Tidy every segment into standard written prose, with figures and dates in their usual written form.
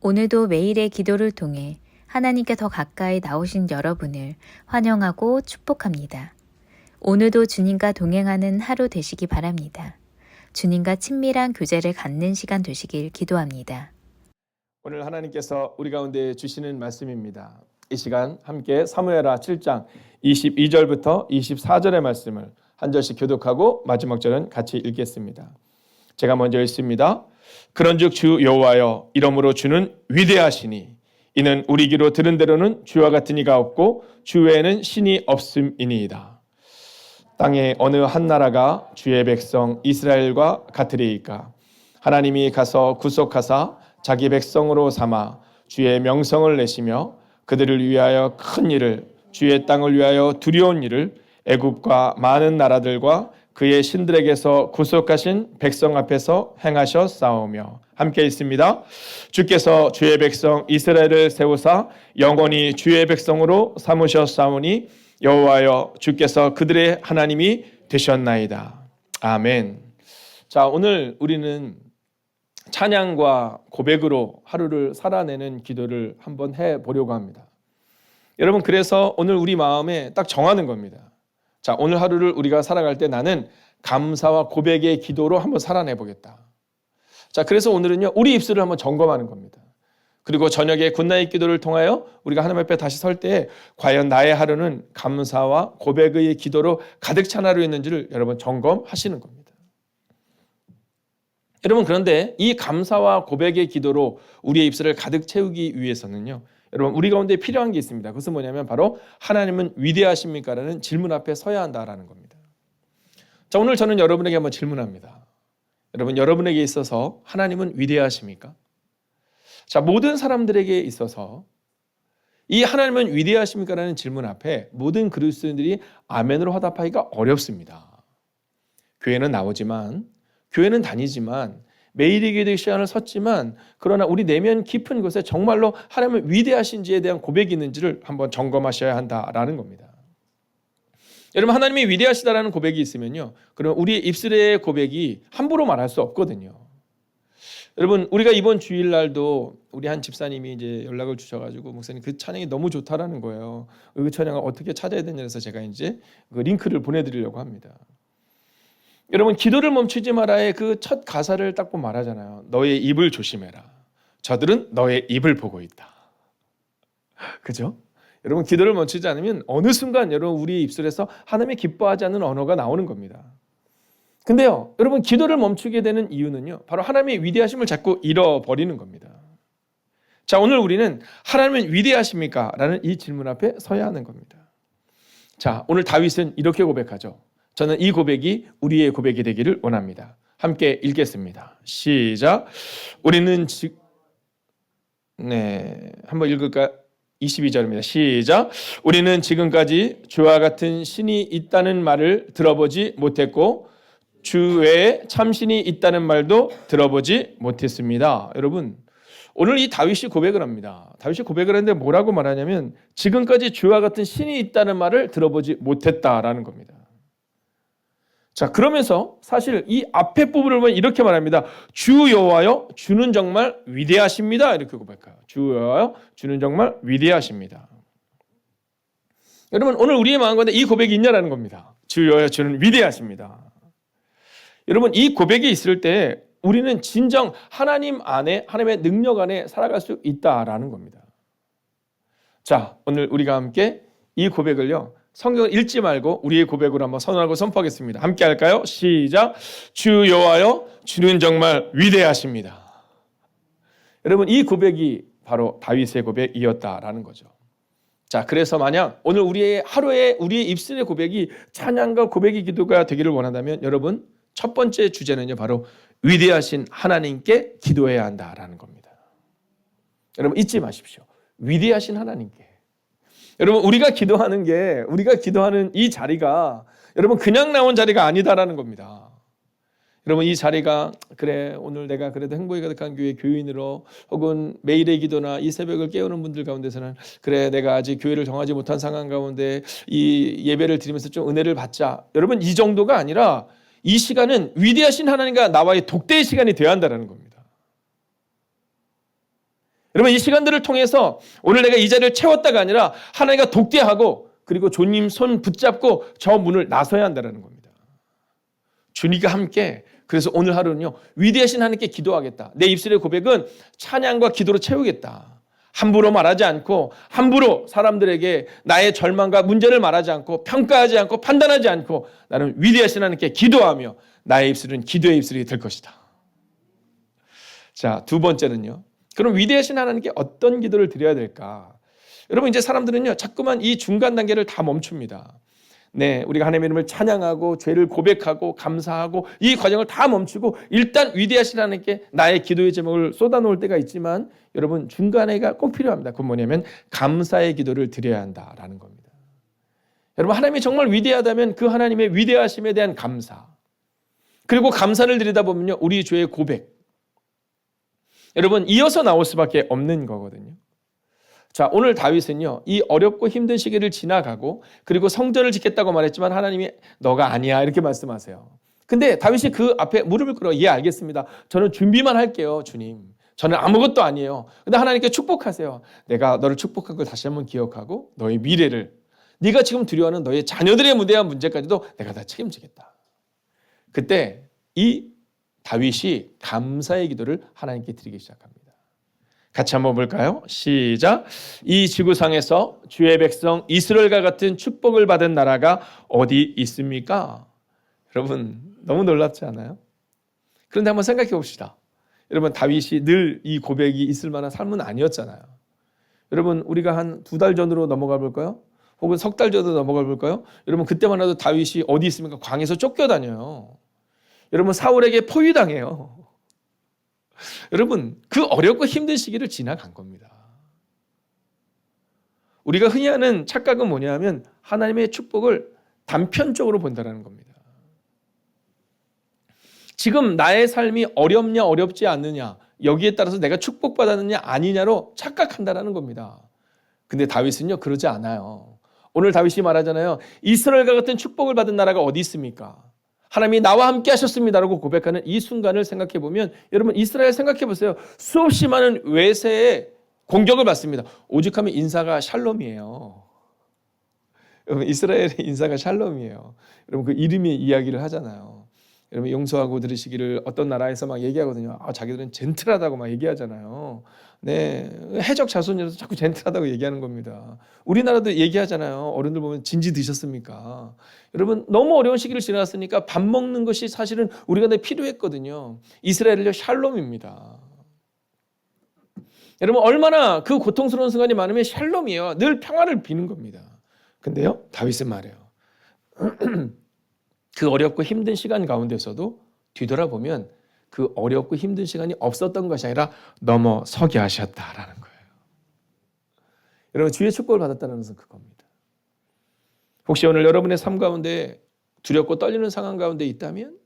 오늘도 매일의 기도를 통해 하나님께 더 가까이 나오신 여러분을 환영하고 축복합니다. 오늘도 주님과 동행하는 하루 되시기 바랍니다. 주님과 친밀한 교제를 갖는 시간 되시길 기도합니다. 오늘 하나님께서 우리 가운데 주시는 말씀입니다. 이 시간 함께 사무엘하 7장 22절부터 24절의 말씀을 한 절씩 교독하고 마지막 절은 같이 읽겠습니다. 제가 먼저 읽습니다. 그런즉 주 여호와여, 이러므로 주는 위대하시니 이는 우리 귀로 들은 대로는 주와 같은 이가 없고 주 외에는 신이 없음이니이다. 땅에 어느 한 나라가 주의 백성 이스라엘과 같으리이까? 하나님이 가서 구속하사 자기 백성으로 삼아 주의 명성을 내시며 그들을 위하여 큰 일을, 주의 땅을 위하여 두려운 일을 애굽과 많은 나라들과 그의 신들에게서 구속하신 백성 앞에서 행하셨사오며. 함께 있습니다. 주께서 주의 백성 이스라엘을 세우사 영원히 주의 백성으로 삼으셨사오니 여호와여, 주께서 그들의 하나님이 되셨나이다. 아멘. 자, 오늘 우리는 찬양과 고백으로 하루를 살아내는 기도를 한번 해보려고 합니다. 여러분, 그래서 오늘 우리 마음에 딱 정하는 겁니다. 자, 오늘 하루를 우리가 살아갈 때 나는 감사와 고백의 기도로 한번 살아내보겠다. 자, 그래서 오늘은요, 우리 입술을 한번 점검하는 겁니다. 그리고 저녁에 굿나잇 기도를 통하여 우리가 하나님 앞에 다시 설 때 과연 나의 하루는 감사와 고백의 기도로 가득 찬 하루였는지를 여러분 점검하시는 겁니다. 여러분, 그런데 이 감사와 고백의 기도로 우리의 입술을 가득 채우기 위해서는요, 여러분, 우리 가운데 필요한 게 있습니다. 그것은 뭐냐면 바로 하나님은 위대하십니까? 라는 질문 앞에 서야 한다라는 겁니다. 자, 오늘 저는 여러분에게 한번 질문합니다. 여러분, 여러분에게 있어서 하나님은 위대하십니까? 자, 모든 사람들에게 있어서 이 하나님은 위대하십니까? 라는 질문 앞에 모든 그리스도인들이 아멘으로 화답하기가 어렵습니다. 교회는 나오지만, 교회는 다니지만, 매일의 기도의 시간을 섰지만, 그러나 우리 내면 깊은 곳에 정말로 하나님은 위대하신지에 대한 고백이 있는지를 한번 점검하셔야 한다라는 겁니다. 여러분, 하나님이 위대하시다라는 고백이 있으면요, 그럼 우리의 입술의 고백이 함부로 말할 수 없거든요. 여러분, 우리가 이번 주일날도 우리 한 집사님이 이제 연락을 주셔가지고, 목사님 그 찬양이 너무 좋다라는 거예요. 그 찬양을 어떻게 찾아야 되냐 해서 제가 이제 그 링크를 보내드리려고 합니다. 여러분, 기도를 멈추지 마라의 그 첫 가사를 딱 보면 말하잖아요. 너의 입을 조심해라. 저들은 너의 입을 보고 있다. 그죠? 여러분, 기도를 멈추지 않으면 어느 순간 여러분 우리 입술에서 하나님이 기뻐하지 않는 언어가 나오는 겁니다. 근데요, 여러분, 기도를 멈추게 되는 이유는요, 바로 하나님의 위대하심을 자꾸 잃어버리는 겁니다. 자, 오늘 우리는 하나님은 위대하십니까? 라는 이 질문 앞에 서야 하는 겁니다. 자, 오늘 다윗은 이렇게 고백하죠. 저는 이 고백이 우리의 고백이 되기를 원합니다. 함께 읽겠습니다. 시작. 우리는 한번 읽을까요? 22절입니다. 시작. 우리는 지금까지 주와 같은 신이 있다는 말을 들어보지 못했고 주 외에 참신이 있다는 말도 들어보지 못했습니다. 여러분, 오늘 이 다윗이 고백을 합니다. 다윗이 고백을 했는데 뭐라고 말하냐면 지금까지 주와 같은 신이 있다는 말을 들어보지 못했다라는 겁니다. 자, 그러면서 사실 이 앞에 부분을 보면 이렇게 말합니다. 주 여호와여, 주는 정말 위대하십니다. 이렇게 고백해요. 주 여호와여, 주는 정말 위대하십니다. 여러분, 오늘 우리의 마음 가운데 이 고백이 있냐라는 겁니다. 주 여호와여, 주는 위대하십니다. 여러분, 이 고백이 있을 때 우리는 진정 하나님 안에, 하나님의 능력 안에 살아갈 수 있다라는 겁니다. 자, 오늘 우리가 함께 이 고백을요, 성경을 읽지 말고 우리의 고백으로 한번 선언하고 선포하겠습니다. 함께 할까요? 시작. 주 여호와여, 주는 정말 위대하십니다. 여러분, 이 고백이 바로 다윗의 고백이었다라는 거죠. 자, 그래서 만약 오늘 우리의 하루에 우리의 입술의 고백이 찬양과 고백의 기도가 되기를 원한다면 여러분, 첫 번째 주제는요, 바로 위대하신 하나님께 기도해야 한다라는 겁니다. 여러분, 잊지 마십시오. 위대하신 하나님께. 여러분, 우리가 기도하는 이 자리가 여러분 그냥 나온 자리가 아니다라는 겁니다. 여러분, 이 자리가 그래 오늘 내가 그래도 행복이 가득한 교회 교인으로 혹은 매일의 기도나 이 새벽을 깨우는 분들 가운데서는 그래 내가 아직 교회를 정하지 못한 상황 가운데 이 예배를 드리면서 좀 은혜를 받자. 여러분, 이 정도가 아니라 이 시간은 위대하신 하나님과 나와의 독대의 시간이 되어야 한다는 겁니다. 여러분 이 시간들을 통해서 오늘 내가 이 자리를 채웠다가 아니라 하나님과 독대하고 그리고 주님 손 붙잡고 저 문을 나서야 한다는 겁니다. 주님과 함께 그래서 오늘 하루는요 위대하신 하나님께 기도하겠다. 내 입술의 고백은 찬양과 기도로 채우겠다. 함부로 말하지 않고 함부로 사람들에게 나의 절망과 문제를 말하지 않고 평가하지 않고 판단하지 않고 나는 위대하신 하나님께 기도하며 나의 입술은 기도의 입술이 될 것이다. 자, 두 번째는요. 그럼 위대하신 하나님께 어떤 기도를 드려야 될까? 여러분 이제 사람들은요 자꾸만 이 중간 단계를 다 멈춥니다. 네, 우리가 하나님의 이름을 찬양하고 죄를 고백하고 감사하고 이 과정을 다 멈추고 일단 위대하신 하나님께 나의 기도의 제목을 쏟아놓을 때가 있지만 여러분 중간에가 꼭 필요합니다. 그건 뭐냐면 감사의 기도를 드려야 한다라는 겁니다. 여러분 하나님이 정말 위대하다면 그 하나님의 위대하심에 대한 감사 그리고 감사를 드리다 보면요 우리 죄의 고백 여러분 이어서 나올 수밖에 없는 거거든요. 자, 오늘 다윗은요, 이 어렵고 힘든 시기를 지나가고, 그리고 성전을 짓겠다고 말했지만 하나님이 너가 아니야, 이렇게 말씀하세요. 근데 다윗이 그 앞에 무릎을 꿇어, 예, 알겠습니다. 저는 준비만 할게요, 주님. 저는 아무것도 아니에요. 근데 하나님께 축복하세요. 내가 너를 축복한 걸 다시 한번 기억하고, 너의 미래를, 네가 지금 두려워하는 너의 자녀들의 무대한 문제까지도 내가 다 책임지겠다. 그때 이 다윗이 감사의 기도를 하나님께 드리기 시작합니다. 같이 한번 볼까요? 시작. 이 지구상에서 주의 백성 이스라엘과 같은 축복을 받은 나라가 어디 있습니까? 여러분 너무 놀랍지 않아요? 그런데 한번 생각해 봅시다. 여러분 다윗이 늘 이 고백이 있을 만한 삶은 아니었잖아요. 여러분 우리가 한 2달 전으로 넘어가 볼까요? 혹은 3달 전으로 넘어가 볼까요? 여러분 그때만 해도 다윗이 어디 있습니까? 광에서 쫓겨다녀요. 여러분 사울에게 포위당해요. 여러분 그 어렵고 힘든 시기를 지나간 겁니다. 우리가 흔히 하는 착각은 뭐냐면 하나님의 축복을 단편적으로 본다는 겁니다. 지금 나의 삶이 어렵냐 어렵지 않느냐 여기에 따라서 내가 축복받았느냐 아니냐로 착각한다는 겁니다. 근데 다윗은요 그러지 않아요. 오늘 다윗이 말하잖아요. 이스라엘과 같은 축복을 받은 나라가 어디 있습니까? 하나님이 나와 함께 하셨습니다라고 고백하는 이 순간을 생각해 보면 여러분 이스라엘 생각해 보세요. 수없이 많은 외세의 공격을 받습니다. 오죽하면 인사가 샬롬이에요. 여러분 이스라엘의 인사가 샬롬이에요. 여러분 그 이름의 이야기를 하잖아요. 여러분 용서하고 들으시기를 어떤 나라에서 막 얘기하거든요. 아 자기들은 젠틀하다고 막 얘기하잖아요. 네, 해적 자손이라서 자꾸 젠틀하다고 얘기하는 겁니다. 우리나라도 얘기하잖아요. 어른들 보면 진지 드셨습니까? 여러분 너무 어려운 시기를 지나갔으니까 밥 먹는 것이 사실은 우리가 필요했거든요. 이스라엘은요 샬롬입니다. 여러분 얼마나 그 고통스러운 순간이 많으면 샬롬이에요. 늘 평화를 비는 겁니다. 근데요 다윗은 말해요. 그 어렵고 힘든 시간 가운데서도 뒤돌아보면 그 어렵고 힘든 시간이 없었던 것이 아니라 넘어서게 하셨다라는 거예요. 여러분 주의 축복을 받았다는 것은 그겁니다. 혹시 오늘 여러분의 삶 가운데 두렵고 떨리는 상황 가운데 있다면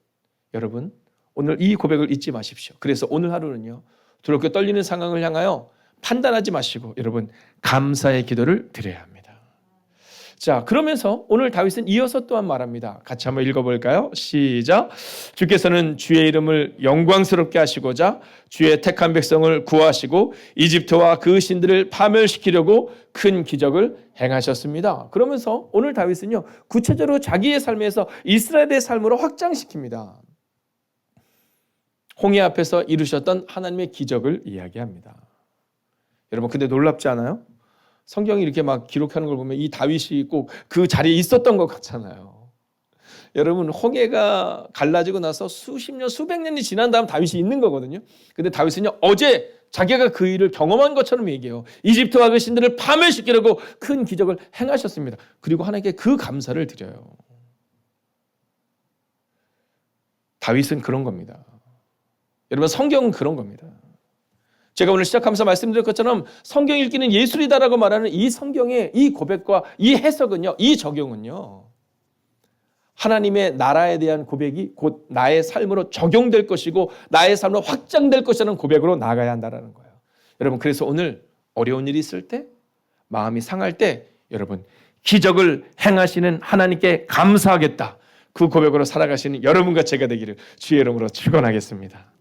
여러분 오늘 이 고백을 잊지 마십시오. 그래서 오늘 하루는요 두렵고 떨리는 상황을 향하여 판단하지 마시고 여러분 감사의 기도를 드려야 합니다. 자, 그러면서 오늘 다윗은 이어서 또한 말합니다. 같이 한번 읽어볼까요? 시작. 주께서는 주의 이름을 영광스럽게 하시고자 주의 택한 백성을 구하시고 이집트와 그 신들을 파멸시키려고 큰 기적을 행하셨습니다. 그러면서 오늘 다윗은요 구체적으로 자기의 삶에서 이스라엘의 삶으로 확장시킵니다. 홍해 앞에서 이루셨던 하나님의 기적을 이야기합니다. 여러분 근데 놀랍지 않아요? 성경이 이렇게 막 기록하는 걸 보면 이 다윗이 꼭 그 자리에 있었던 것 같잖아요. 여러분 홍해가 갈라지고 나서 수십 년 수백 년이 지난 다음 다윗이 있는 거거든요. 근데 다윗은요 어제 자기가 그 일을 경험한 것처럼 얘기해요. 이집트와 그 신들을 파멸시키려고 큰 기적을 행하셨습니다. 그리고 하나님께 그 감사를 드려요. 다윗은 그런 겁니다. 여러분 성경은 그런 겁니다. 제가 오늘 시작하면서 말씀드린 것처럼 성경 읽기는 예술이다라고 말하는 이 성경의 이 고백과 이 해석은요, 이 적용은요, 하나님의 나라에 대한 고백이 곧 나의 삶으로 적용될 것이고 나의 삶으로 확장될 것이라는 고백으로 나가야 한다는 거예요. 여러분 그래서 오늘 어려운 일이 있을 때 마음이 상할 때 여러분 기적을 행하시는 하나님께 감사하겠다. 그 고백으로 살아가시는 여러분과 제가 되기를 주의 이름으로 축원하겠습니다.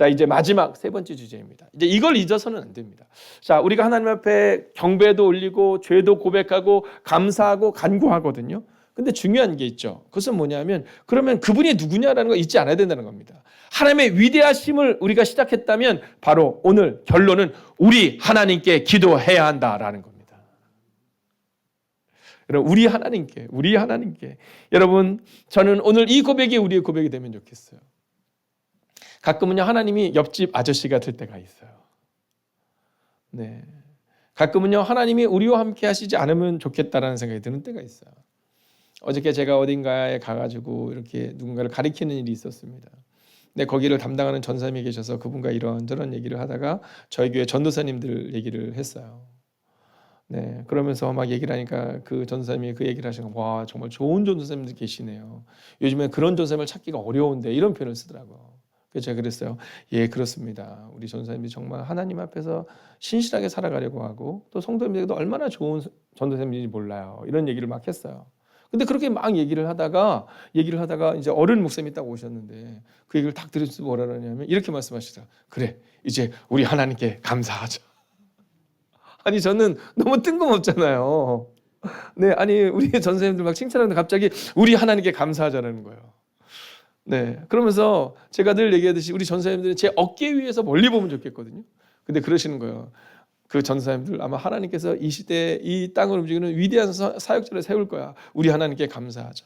자, 이제 마지막 세 번째 주제입니다. 이제 이걸 잊어서는 안 됩니다. 자, 우리가 하나님 앞에 경배도 올리고 죄도 고백하고 감사하고 간구하거든요. 근데 중요한 게 있죠. 그것은 뭐냐면 그러면 그분이 누구냐라는 거 잊지 않아야 된다는 겁니다. 하나님의 위대하심을 우리가 시작했다면 바로 오늘 결론은 우리 하나님께 기도해야 한다라는 겁니다. 여러분, 우리 하나님께. 여러분, 저는 오늘 이 고백이 우리의 고백이 되면 좋겠어요. 가끔은요, 하나님이 옆집 아저씨 같을 때가 있어요. 네. 가끔은요, 하나님이 우리와 함께 하시지 않으면 좋겠다라는 생각이 드는 때가 있어요. 어저께 제가 어딘가에 가가지고 이렇게 누군가를 가리키는 일이 있었습니다. 근데 거기를 담당하는 전사님이 계셔서 그분과 이런저런 얘기를 하다가 저희 교회 전도사님들 얘기를 했어요. 네, 그러면서 막 얘기를 하니까 그 전도사님이 그 얘기를 하시는 거, 와, 정말 좋은 전도사님들 계시네요. 요즘에 그런 전도사님을 찾기가 어려운데 이런 표현을 쓰더라고요. 그래서 제가 그랬어요. 예, 그렇습니다. 우리 전도사님이 정말 하나님 앞에서 신실하게 살아가려고 하고 또 성도님들도 얼마나 좋은 전도사님인지 몰라요. 이런 얘기를 막 했어요. 근데 그렇게 막 얘기를 하다가 이제 어른 목사님이 딱 오셨는데 그 얘기를 딱 들으면서 뭐라 그러냐면 이렇게 말씀하시더라고요. 그래, 이제 우리 하나님께 감사하자. 아니, 저는 너무 뜬금없잖아요. 네, 아니, 우리 전사님들 막 칭찬하는데 갑자기 우리 하나님께 감사하자라는 거예요. 네, 그러면서 제가 늘 얘기하듯이 우리 전사님들은 제 어깨 위에서 멀리 보면 좋겠거든요. 근데 그러시는 거예요. 그 전사님들 아마 하나님께서 이 시대에 이 땅을 움직이는 위대한 사역자를 세울 거야. 우리 하나님께 감사하자.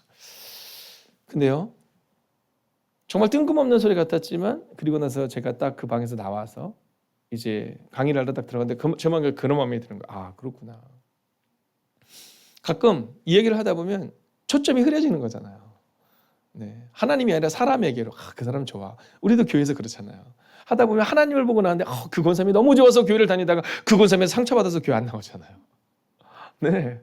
근데요, 정말 뜬금없는 소리 같았지만 그리고 나서 제가 딱 그 방에서 나와서 이제 강의를 하러 딱 들어갔는데 저만 그런 마음이 드는 거예요. 아, 그렇구나. 가끔 이 얘기를 하다 보면 초점이 흐려지는 거잖아요. 네, 하나님이 아니라 사람에게로. 그 사람 좋아. 우리도 교회에서 그렇잖아요. 하다 보면 하나님을 보고 나왔는데 그 권사님이 너무 좋아서 교회를 다니다가 그 권사님이 상처받아서 교회 안 나오잖아요. 네.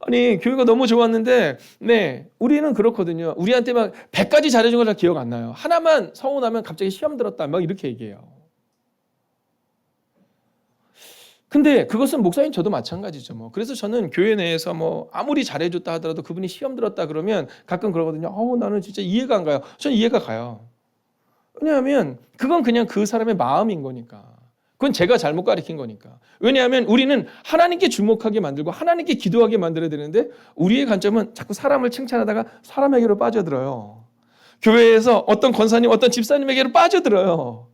아니, 교회가 너무 좋았는데, 네, 우리는 그렇거든요. 우리한테 막 100가지 잘해준 걸 다 기억 안 나요. 하나만 서운하면 갑자기 시험 들었다 막 이렇게 얘기해요. 근데 그것은 목사님 저도 마찬가지죠. 뭐. 그래서 저는 교회 내에서 뭐 아무리 잘해줬다 하더라도 그분이 시험 들었다 그러면 가끔 그러거든요. 나는 진짜 이해가 안 가요. 저는 이해가 가요. 왜냐하면 그건 그냥 그 사람의 마음인 거니까. 그건 제가 잘못 가르친 거니까. 왜냐하면 우리는 하나님께 주목하게 만들고 하나님께 기도하게 만들어야 되는데 우리의 관점은 자꾸 사람을 칭찬하다가 사람에게로 빠져들어요. 교회에서 어떤 권사님, 어떤 집사님에게로 빠져들어요.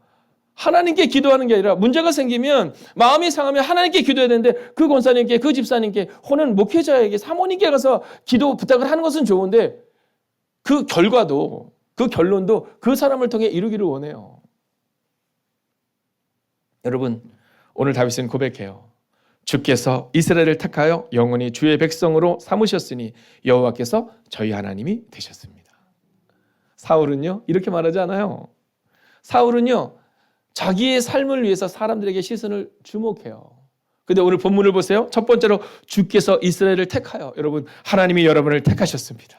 하나님께 기도하는 게 아니라 문제가 생기면 마음이 상하면 하나님께 기도해야 되는데 그 권사님께, 그 집사님께 혹은 목회자에게, 사모님께 가서 기도 부탁을 하는 것은 좋은데 그 결과도, 그 결론도 그 사람을 통해 이루기를 원해요. 여러분, 오늘 다윗은 고백해요. 주께서 이스라엘을 택하여 영원히 주의 백성으로 삼으셨으니 여호와께서 저희 하나님이 되셨습니다. 사울은요, 이렇게 말하지 않아요. 사울은요, 자기의 삶을 위해서 사람들에게 시선을 주목해요. 근데 오늘 본문을 보세요. 첫 번째로 주께서 이스라엘을 택하여, 여러분, 하나님이 여러분을 택하셨습니다.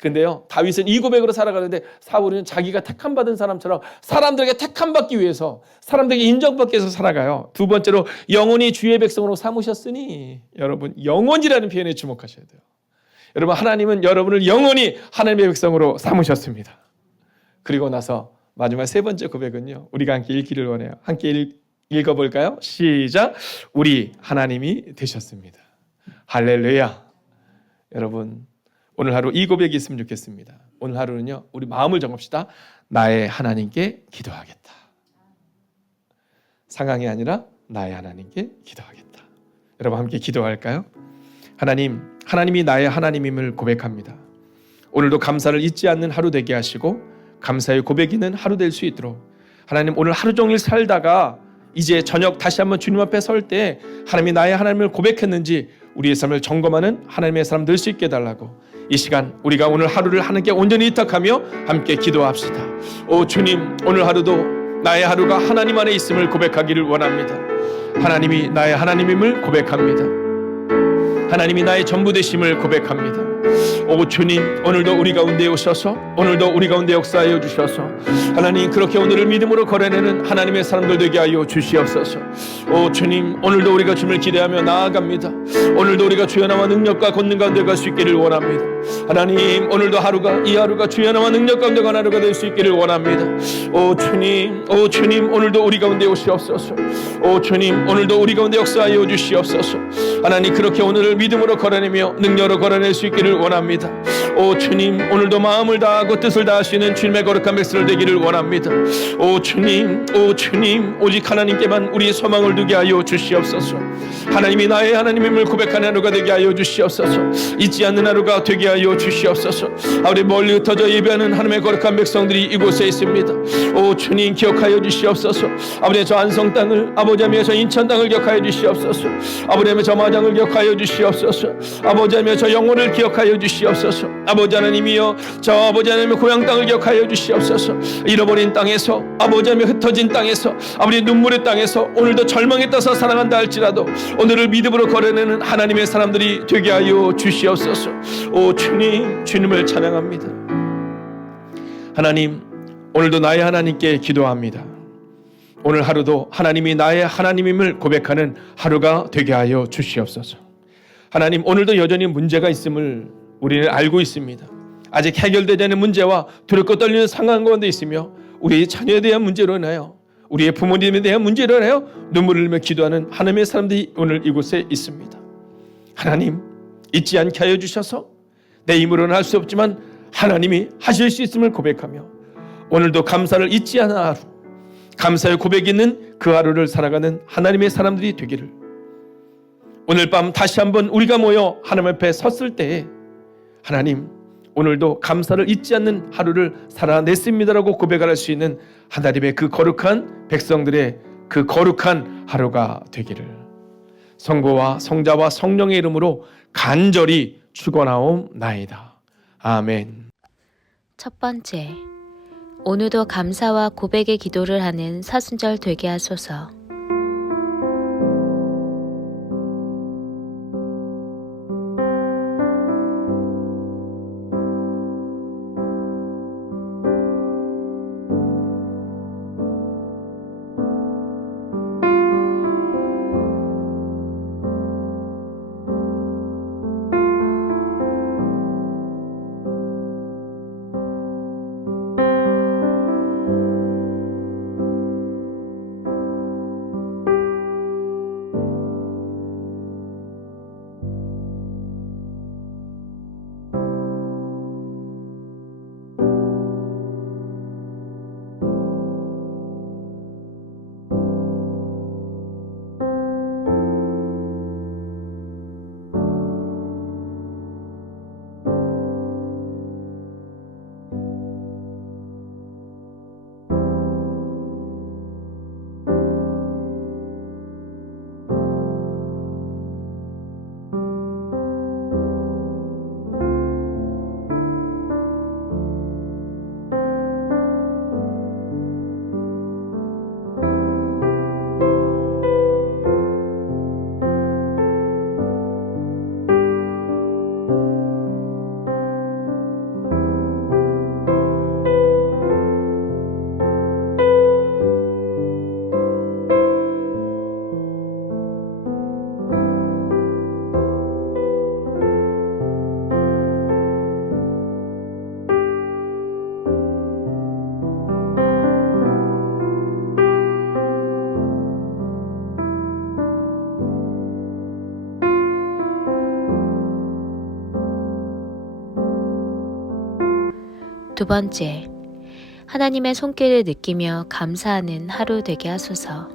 근데요, 다윗은 이 고백으로 살아가는데 사울은 자기가 택함받은 사람처럼 사람들에게 택함받기 위해서, 사람들에게 인정받기 위해서 살아가요. 두 번째로 영원히 주의 백성으로 삼으셨으니, 여러분, 영원이라는 표현에 주목하셔야 돼요. 여러분, 하나님은 여러분을 영원히 하나님의 백성으로 삼으셨습니다. 그리고 나서 마지막 세 번째 고백은요, 우리가 함께 읽기를 원해요. 함께 읽어볼까요? 시작. 우리 하나님이 되셨습니다. 할렐루야. 여러분, 오늘 하루 이 고백이 있으면 좋겠습니다. 오늘 하루는요, 우리 마음을 정합시다. 나의 하나님께 기도하겠다. 상황이 아니라 나의 하나님께 기도하겠다. 여러분, 함께 기도할까요? 하나님이 나의 하나님임을 고백합니다. 오늘도 감사를 잊지 않는 하루 되게 하시고 감사의 고백이 있는 하루 될 수 있도록, 하나님, 오늘 하루 종일 살다가 이제 저녁 다시 한번 주님 앞에 설 때 하나님이 나의 하나님을 고백했는지 우리의 삶을 점검하는 하나님의 사람 될 수 있게 해달라고, 이 시간 우리가 오늘 하루를 하나님께 온전히 의탁하며 함께 기도합시다. 오 주님, 오늘 하루도 나의 하루가 하나님 안에 있음을 고백하기를 원합니다. 하나님이 나의 하나님임을 고백합니다. 하나님이 나의 전부 되심을 고백합니다. 오 주님, 오늘도 우리 가운데 오셔서 오늘도 우리 가운데 역사하여 주셔서 하나님, 그렇게 오늘을 믿음으로 걸어내는 하나님의 사람들 되게 하여 주시옵소서. 오 주님, 오늘도 우리가 주님을 기대하며 나아갑니다. 오늘도 우리가 주의 나와 능력과 권능 가운데 갈 수 있기를 원합니다. 하나님, 오늘도 이 하루가 주의 나와 능력 가운데 간 하루가 될 수 있기를 원합니다. 오 주님, 오늘도 우리 가운데 오시옵소서. 오 주님, 오늘도 우리 가운데 역사하여 주시옵소서. 하나님, 그렇게 오늘을 믿음으로 걸어내며 능력으로 걸어낼 수 있기를 원합니다. 오 주님, 오늘도 마음을 다하고 뜻을 다하시는 주님의 거룩한 백성을 되기를 원합니다. 오 주님, 오직 하나님께만 우리의 소망을 두게 하여 주시옵소서. 하나님이 나의 하나님임을 고백하는 하루가 되게 하여 주시옵소서. 잊지 않는 하루가 되게 하여 주시옵소서. 아버지, 멀리 흩어져 예배하는 하나님의 거룩한 백성들이 이곳에 있습니다. 오 주님, 기억하여 주시옵소서. 아버지, 저 안성 땅을, 아버지 하며 저 인천 땅을 기억하여 주시옵소서. 아버지 하며 저 마장을 기억하여 주시옵소서. 아버지 하며 저 영혼을 기억하여 주시옵소서. 아버지 하나님이여, 저 아버지 하나님의 고향 땅을 기억하여 주시옵소서. 잃어버린 땅에서, 아버지 하며 흩어진 땅에서, 아버지 눈물의 땅에서 오늘도 절망에 떠서 살아간다 할지라도 오늘을 믿음으로 걸어내는 하나님의 사람들이 되게 하여 주시옵소서. 오 주님, 주님을 찬양합니다. 하나님, 오늘도 나의 하나님께 기도합니다. 오늘 하루도 하나님이 나의 하나님임을 고백하는 하루가 되게 하여 주시옵소서. 하나님, 오늘도 여전히 문제가 있음을 우리는 알고 있습니다. 아직 해결되지 않은 문제와 두렵고 떨리는 상황 가운데 있으며 우리의 자녀에 대한 문제로 인하여, 우리의 부모님에 대한 문제로 인하여 눈물을 흘리며 기도하는 하나님의 사람들이 오늘 이곳에 있습니다. 하나님, 잊지 않게 하여 주셔서 내 힘으로는 할 수 없지만 하나님이 하실 수 있음을 고백하며 오늘도 감사를 잊지 않은 하루, 감사의 고백이 있는 그 하루를 살아가는 하나님의 사람들이 되기를, 오늘 밤 다시 한번 우리가 모여 하나님 앞에 섰을 때에 하나님, 오늘도 감사를 잊지 않는 하루를 살아냈습니다라고 고백할 수 있는 하나님의 그 거룩한 백성들의 그 거룩한 하루가 되기를 성부와 성자와 성령의 이름으로 간절히 축원하옵나이다. 아멘. 첫 번째, 오늘도 감사와 고백의 기도를 하는 사순절 되게 하소서. 두 번째, 하나님의 손길을 느끼며 감사하는 하루 되게 하소서.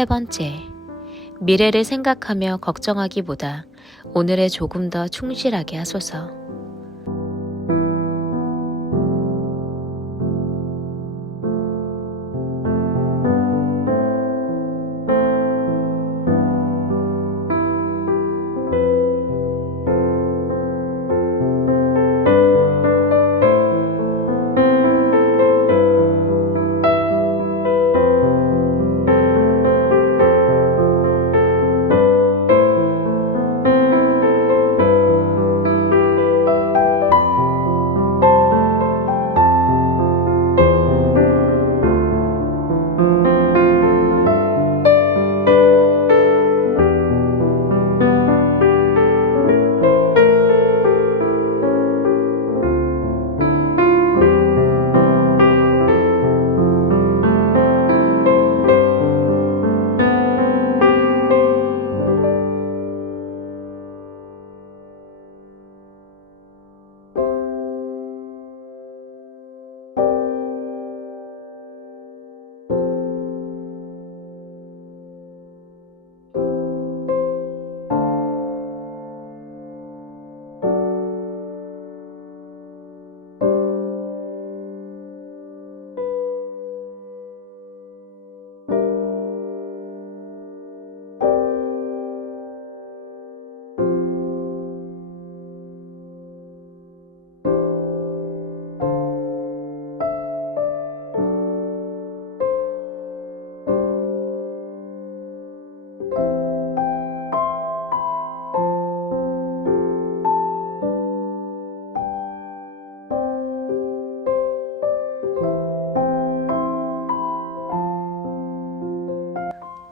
세 번째, 미래를 생각하며 걱정하기보다 오늘에 조금 더 충실하게 하소서.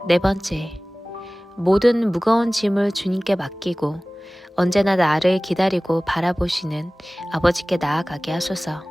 네 번째, 모든 무거운 짐을 주님께 맡기고 언제나 나를 기다리고 바라보시는 아버지께 나아가게 하소서.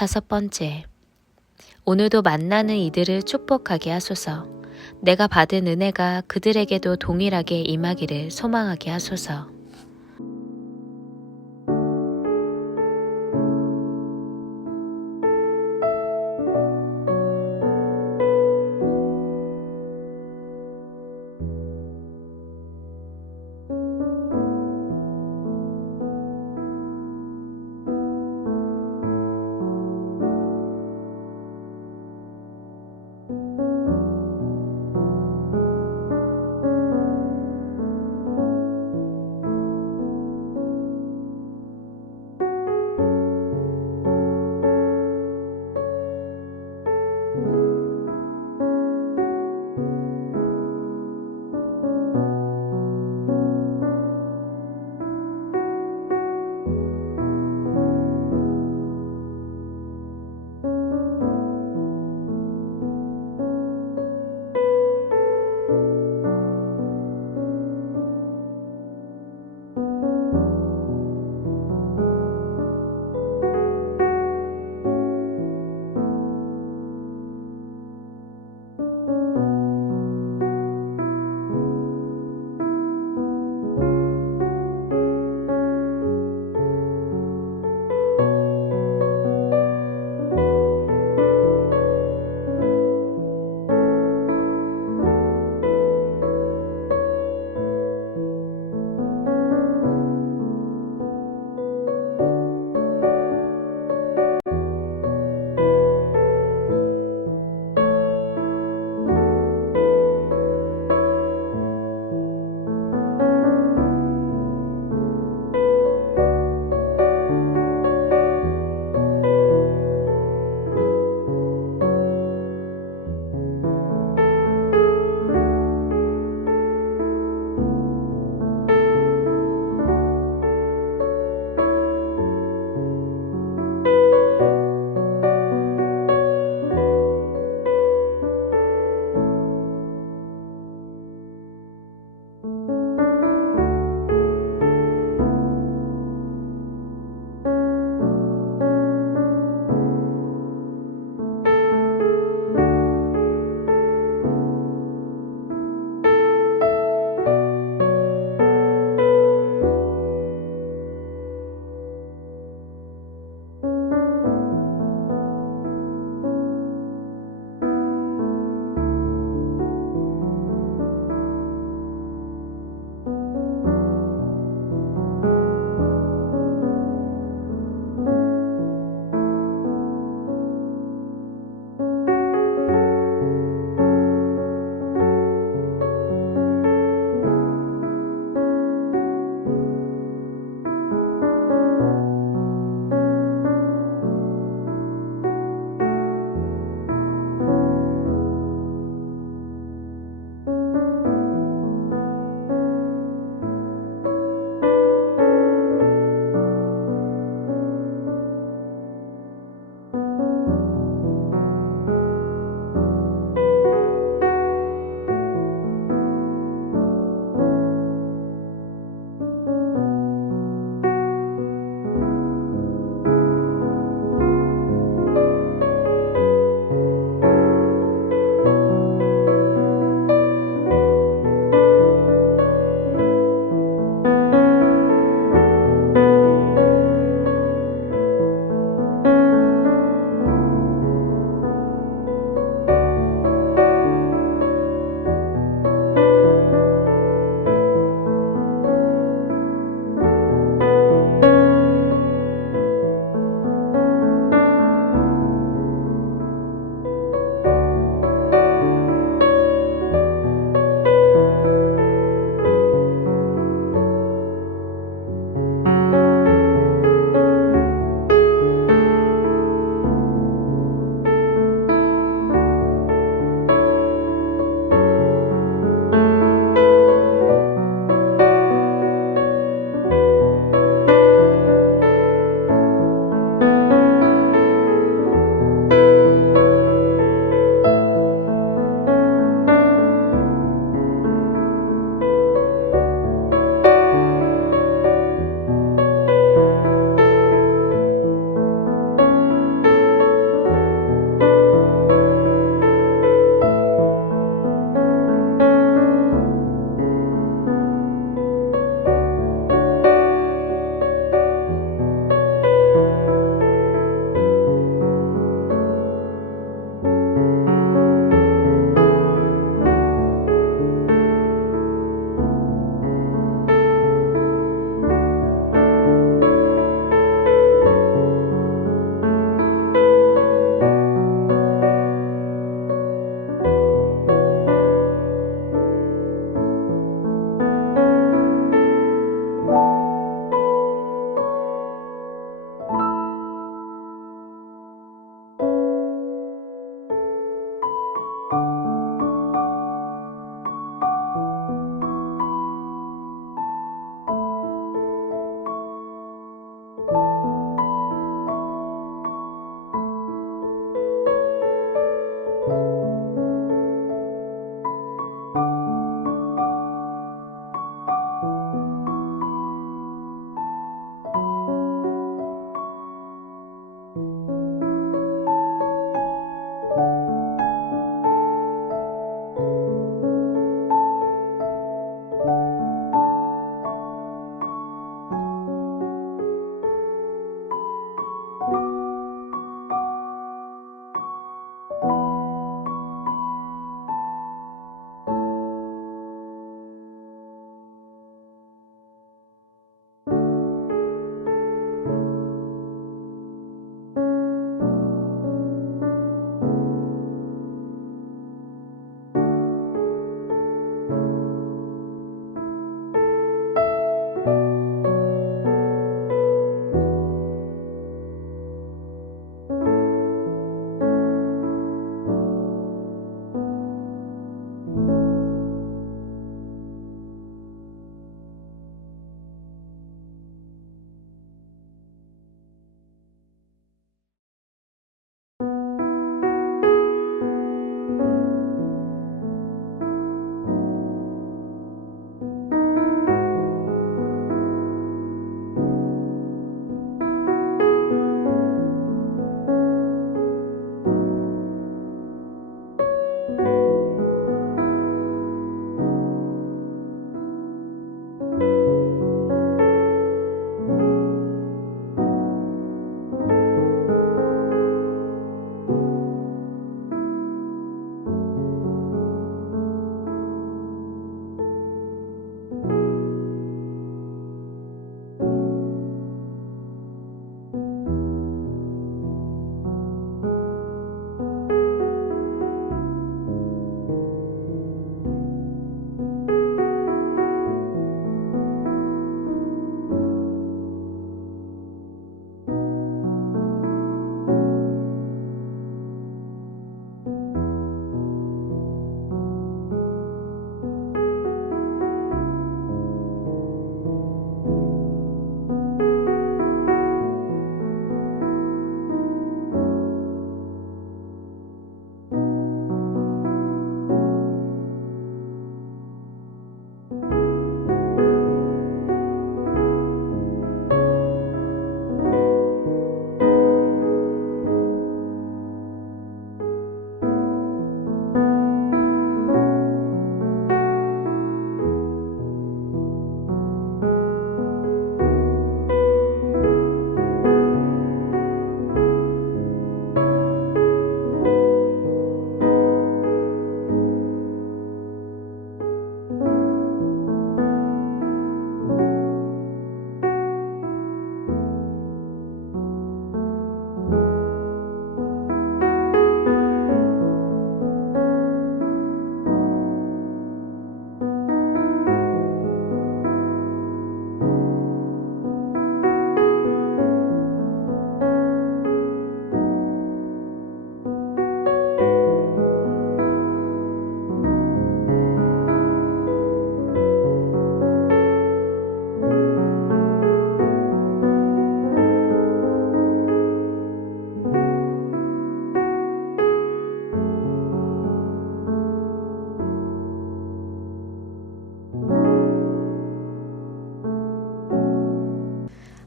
다섯 번째, 오늘도 만나는 이들을 축복하게 하소서. 내가 받은 은혜가 그들에게도 동일하게 임하기를 소망하게 하소서.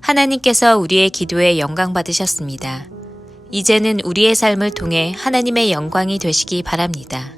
하나님께서 우리의 기도에 영광 받으셨습니다. 이제는 우리의 삶을 통해 하나님의 영광이 되시기 바랍니다.